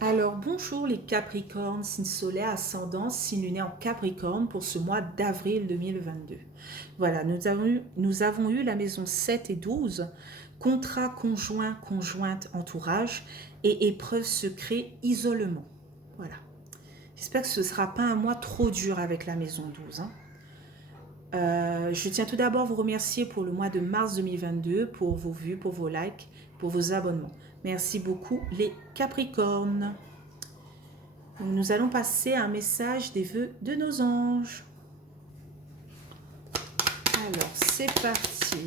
Alors, bonjour les Capricornes, signe solaire, ascendant, signe lunaire en Capricorne pour ce mois d'avril 2022. Voilà, nous avons eu la maison 7 et 12, contrat conjoint, conjointe, entourage et épreuve secret, isolement. Voilà. J'espère que ce ne sera pas un mois trop dur avec la maison 12, hein. Je tiens tout d'abord à vous remercier pour le mois de mars 2022, pour vos vues, pour vos likes, pour vos abonnements. Merci beaucoup les Capricornes. Nous allons passer à un message des vœux de nos anges. Alors, c'est parti.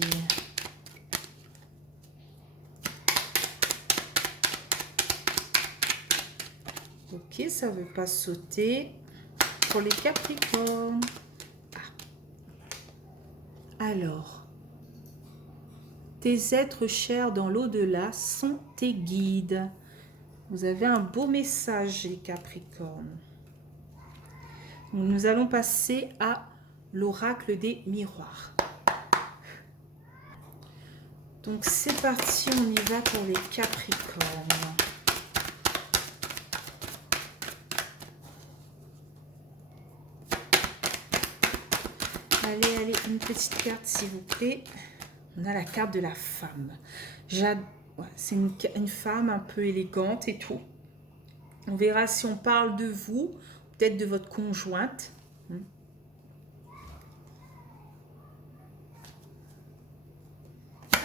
Ok, ça ne veut pas sauter. Pour les Capricornes. Alors, tes êtres chers dans l'au-delà sont tes guides. Vous avez un beau message, les Capricornes. Nous allons passer à l'oracle des miroirs. Donc c'est parti, on y va pour les Capricornes. Allez, une petite carte s'il vous plaît. On a la carte de la femme. Ouais, c'est une femme un peu élégante et tout. On verra si on parle de vous, peut-être de votre conjointe.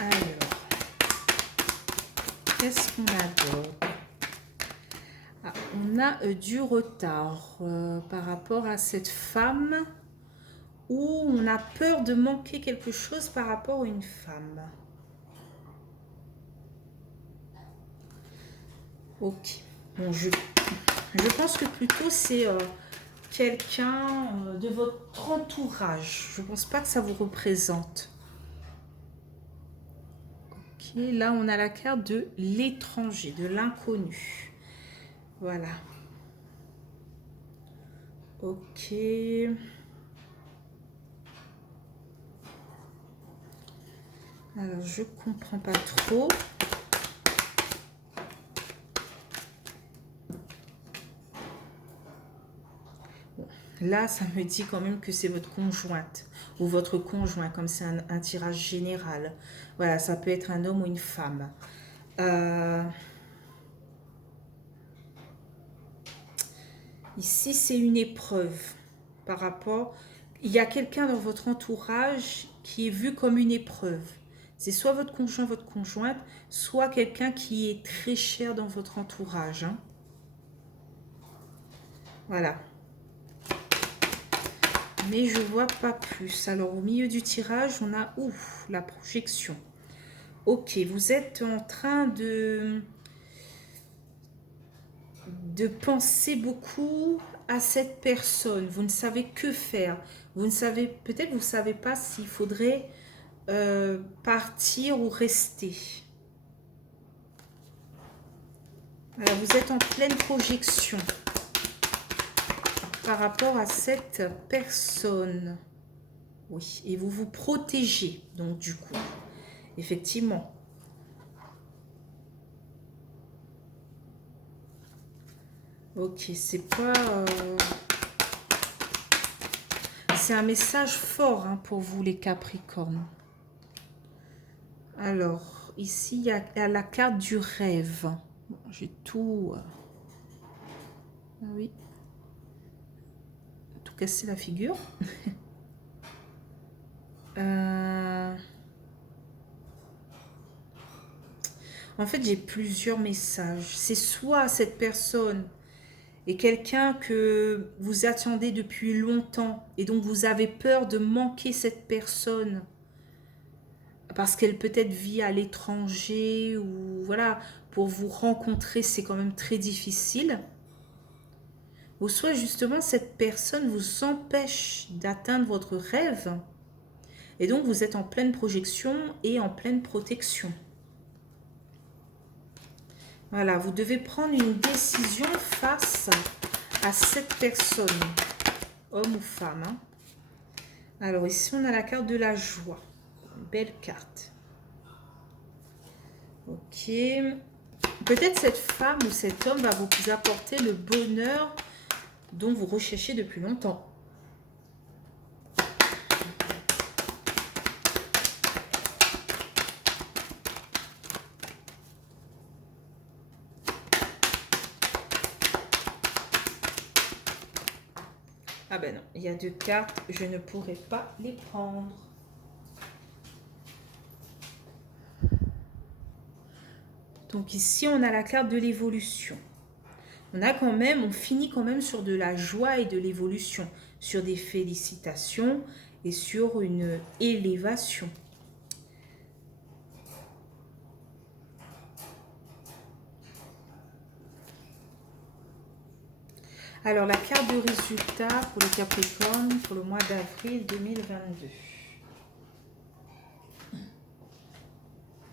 Alors, qu'est-ce qu'on a d'autre? On a du retard par rapport à cette femme, où on a peur de manquer quelque chose par rapport à une femme. Ok. Bon, je pense que plutôt c'est quelqu'un de votre entourage. Je ne pense pas que ça vous représente. Ok, là on a la carte de l'étranger, de l'inconnu. Voilà. Ok. Alors je comprends pas trop. Là, ça me dit quand même que c'est votre conjointe ou votre conjoint, comme c'est un tirage général. Voilà, ça peut être un homme ou une femme. Ici, c'est une épreuve par rapport... Il y a quelqu'un dans votre entourage qui est vu comme une épreuve. C'est soit votre conjoint, votre conjointe, soit quelqu'un qui est très cher dans votre entourage, hein. Voilà. Mais je vois pas plus. Alors au milieu du tirage, on a la projection. Ok, vous êtes en train de penser beaucoup à cette personne. Vous ne savez que faire. Vous ne savez, peut-être vous ne savez pas s'il faudrait partir ou rester. Voilà, vous êtes en pleine projection par rapport à cette personne. Oui, et vous vous protégez, donc du coup, effectivement. Ok, c'est pas... C'est un message fort hein, pour vous, les Capricornes. Alors, ici, il y a la carte du rêve. Bon, j'ai tout... Ah oui. Tout cassé la figure. En fait, j'ai plusieurs messages. C'est soit cette personne est quelqu'un que vous attendez depuis longtemps et donc vous avez peur de manquer cette personne parce qu'elle peut-être vit à l'étranger ou voilà, pour vous rencontrer, c'est quand même très difficile. Ou soit justement cette personne vous empêche d'atteindre votre rêve et donc vous êtes en pleine projection et en pleine protection. Voilà, vous devez prendre une décision face à cette personne, homme ou femme, hein. Alors ici, on a la carte de la joie. Une belle carte. Ok. Peut-être cette femme ou cet homme va vous apporter le bonheur dont vous recherchez depuis longtemps. Ah ben non, il y a 2 cartes, je ne pourrai pas les prendre. Donc ici, on a la carte de l'évolution. On finit quand même sur de la joie et de l'évolution, sur des félicitations et sur une élévation. Alors, la carte de résultat pour le Capricorne pour le mois d'avril 2022.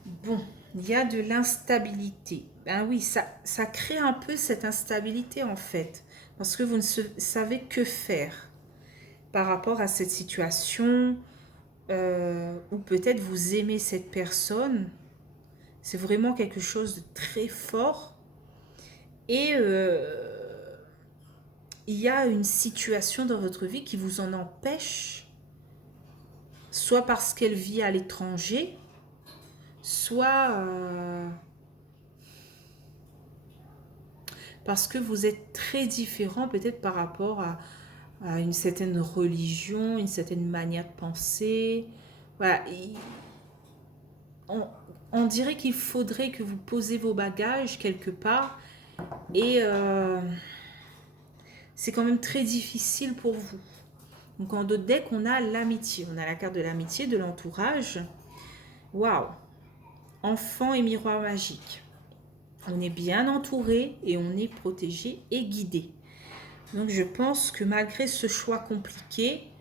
Bon, il y a de l'instabilité. Ben oui, ça crée un peu cette instabilité en fait, parce que vous ne savez que faire par rapport à cette situation, ou peut-être vous aimez cette personne. C'est vraiment quelque chose de très fort. Et il y a une situation dans votre vie qui vous en empêche, soit parce qu'elle vit à l'étranger, soit parce que vous êtes très différent peut-être par rapport à une certaine religion, une certaine manière de penser. Voilà. On dirait qu'il faudrait que vous posez vos bagages quelque part et c'est quand même très difficile pour vous. Donc en d'autres decks, on a l'amitié. On a la carte de l'amitié, de l'entourage. Waouh! Enfant et miroir magique. On est bien entouré et on est protégé et guidé. Donc je pense que malgré ce choix compliqué,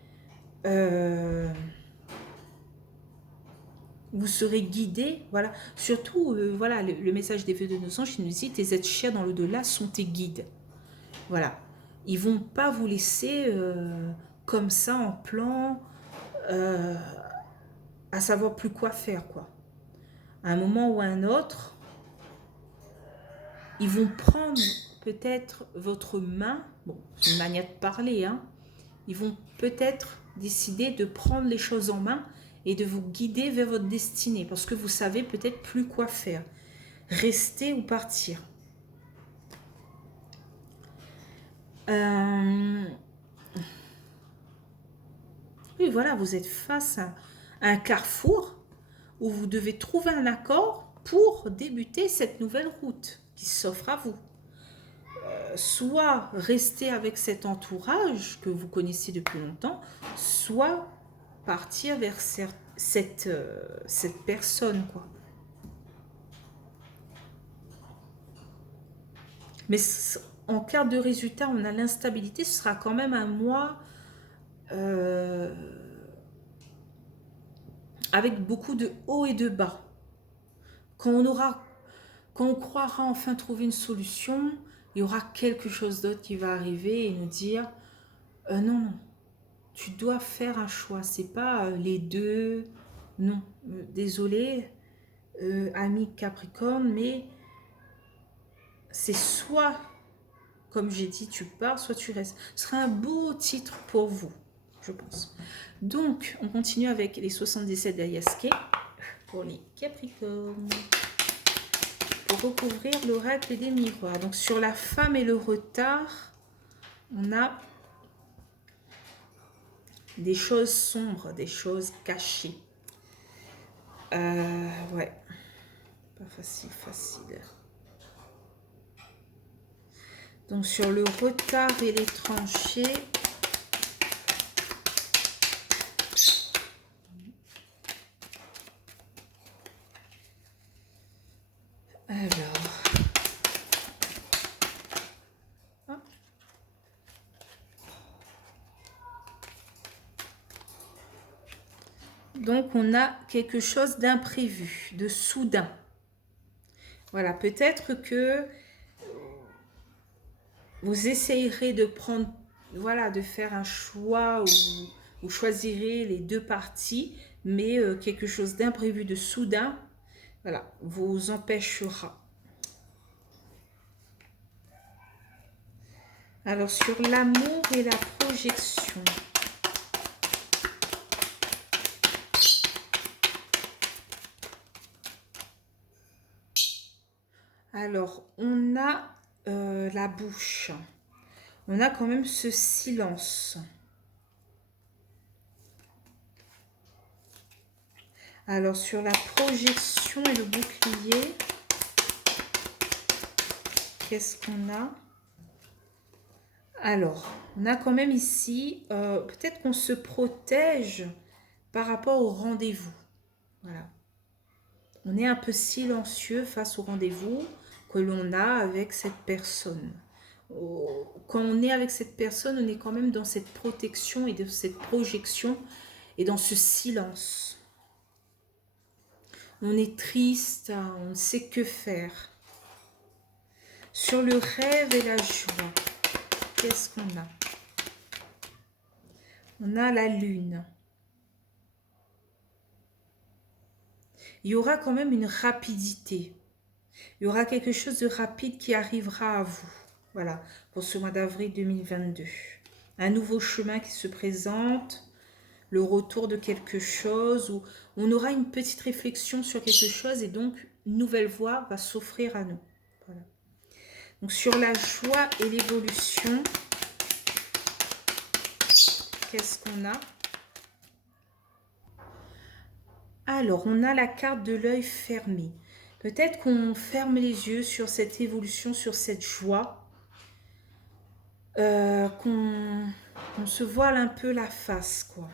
vous serez guidé. Voilà. Surtout, voilà, le message des feux de nos anges qui nous dit tes êtres chers dans l'au-delà sont tes guides. Voilà. Ils vont pas vous laisser comme ça en plan à savoir plus quoi faire, quoi. À un moment ou à un autre, ils vont prendre peut-être votre main, bon, c'est une manière de parler, hein. Ils vont peut-être décider de prendre les choses en main et de vous guider vers votre destinée, parce que vous savez peut-être plus quoi faire. Rester ou partir. Oui, voilà, vous êtes face à un carrefour où vous devez trouver un accord pour débuter cette nouvelle route qui s'offre à vous. Soit rester avec cet entourage que vous connaissez depuis longtemps, soit partir vers cette personne, quoi. Mais en cas de résultat, on a l'instabilité, ce sera quand même un mois avec beaucoup de hauts et de bas. Quand on croira enfin trouver une solution, il y aura quelque chose d'autre qui va arriver et nous dire non, tu dois faire un choix, c'est pas les deux, non, désolé, ami Capricorne, mais c'est soit, comme j'ai dit, tu pars, soit tu restes. Ce sera un beau titre pour vous, je pense. Donc, on continue avec les 77 d'Ayaske pour les Capricornes. Pour recouvrir l'oracle des miroirs. Donc, sur la femme et le retard, on a des choses sombres, des choses cachées. Ouais. Pas facile. Donc, sur le retard et les tranchées, donc on a quelque chose d'imprévu, de soudain. Voilà, peut-être que vous essayerez de prendre, voilà, de faire un choix où vous choisirez les deux parties, mais quelque chose d'imprévu, de soudain, voilà, vous empêchera. Alors, sur l'amour et la projection. Alors, on a la bouche. On a quand même ce silence. Alors, sur la projection et le bouclier, qu'est-ce qu'on a? Alors, on a quand même ici, peut-être qu'on se protège par rapport au rendez-vous. Voilà. On est un peu silencieux face au rendez-vous que l'on a avec cette personne. Quand on est avec cette personne, on est quand même dans cette protection et dans cette projection et dans ce silence. On est triste, on ne sait que faire. Sur le rêve et la joie, qu'est-ce qu'on a? On a la lune. Il y aura quand même une rapidité. Il y aura quelque chose de rapide qui arrivera à vous. Voilà, pour ce mois d'avril 2022. Un nouveau chemin qui se présente, le retour de quelque chose, où on aura une petite réflexion sur quelque chose et donc une nouvelle voie va s'offrir à nous. Voilà. Donc sur la joie et l'évolution, qu'est-ce qu'on a? Alors, on a la carte de l'œil fermé. Peut-être qu'on ferme les yeux sur cette évolution, sur cette joie, qu'on se voile un peu la face, quoi.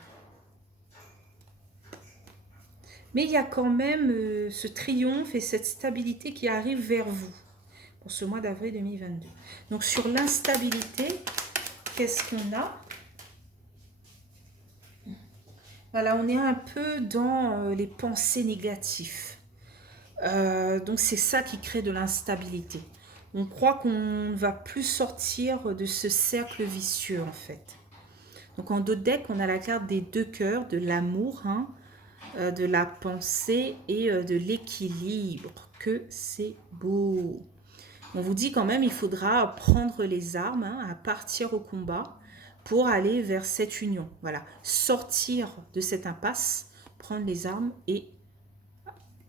Mais il y a quand même ce triomphe et cette stabilité qui arrive vers vous pour ce mois d'avril 2022. Donc sur l'instabilité, qu'est-ce qu'on a? Voilà, on est un peu dans les pensées négatives. Donc c'est ça qui crée de l'instabilité. On croit qu'on ne va plus sortir de ce cercle vicieux en fait. Donc en dos de deck, on a la carte des deux cœurs, de l'amour, hein, de la pensée et de l'équilibre. Que c'est beau. On vous dit quand même, il faudra prendre les armes, hein, à partir au combat pour aller vers cette union. Voilà, sortir de cette impasse, prendre les armes et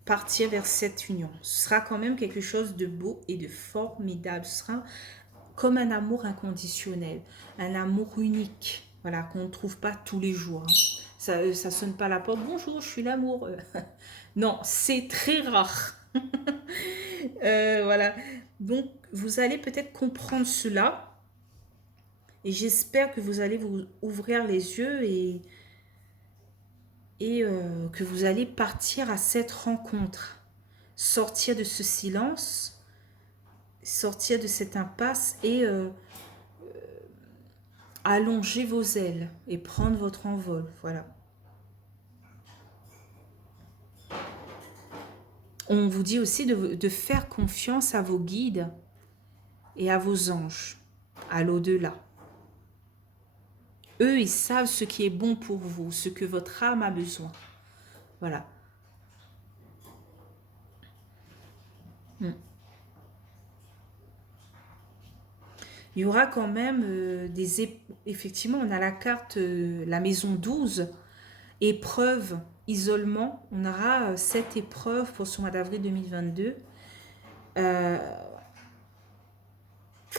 partir vers cette union. Ce sera quand même quelque chose de beau et de formidable. Ce sera comme un amour inconditionnel, un amour unique, voilà, qu'on ne trouve pas tous les jours. Hein. Ça sonne pas à la porte, bonjour, je suis l'amour. Non, c'est très rare. Voilà. Donc, vous allez peut-être comprendre cela. Et j'espère que vous allez vous ouvrir les yeux et que vous allez partir à cette rencontre. Sortir de ce silence, sortir de cette impasse et allonger vos ailes et prendre votre envol. Voilà. On vous dit aussi de faire confiance à vos guides et à vos anges, à l'au-delà. Eux, ils savent ce qui est bon pour vous, ce que votre âme a besoin. Voilà. Il y aura quand même effectivement, on a la carte, la maison 12, épreuve, isolement. On aura cette épreuve pour ce mois d'avril 2022.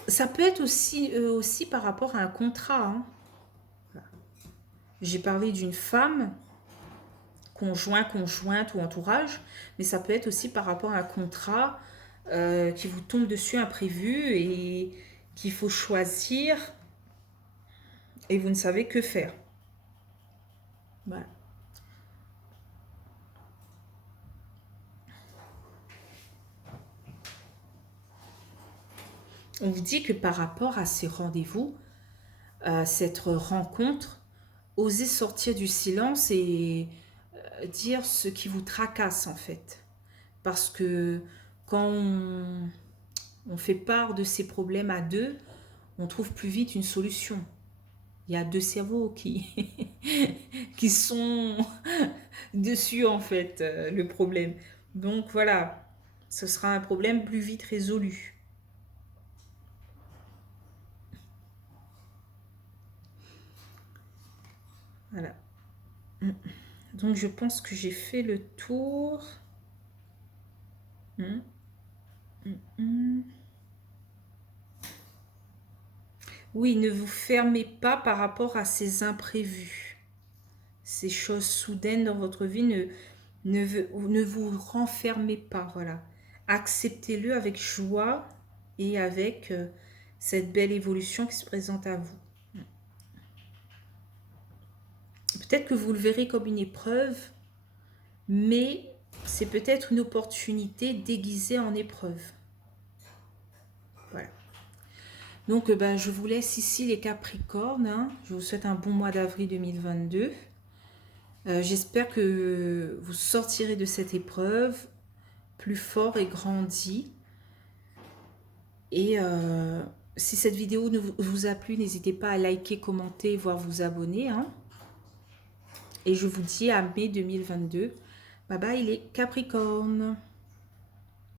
Ça peut être aussi par rapport à un contrat. Hein. J'ai parlé d'une femme, conjoint, conjointe ou entourage, mais ça peut être aussi par rapport à un contrat qui vous tombe dessus imprévu et qu'il faut choisir et vous ne savez que faire. Voilà. On vous dit que par rapport à ces rendez-vous, cette rencontre, osez sortir du silence et dire ce qui vous tracasse en fait. Parce que quand on fait part de ces problèmes à deux, on trouve plus vite une solution. Il y a deux cerveaux qui sont dessus en fait, le problème. Donc voilà, ce sera un problème plus vite résolu. Voilà. Donc, je pense que j'ai fait le tour. Oui, ne vous fermez pas par rapport à ces imprévus. Ces choses soudaines dans votre vie, ne vous renfermez pas, voilà. Acceptez-le avec joie et avec cette belle évolution qui se présente à vous. Peut-être que vous le verrez comme une épreuve, mais c'est peut-être une opportunité déguisée en épreuve. Voilà. Donc, ben, je vous laisse ici les Capricornes. Hein. Je vous souhaite un bon mois d'avril 2022. J'espère que vous sortirez de cette épreuve plus fort et grandi. Et si cette vidéo vous a plu, n'hésitez pas à liker, commenter, voire vous abonner. Hein. Et je vous dis à mai 2022. Bye bye les Capricornes.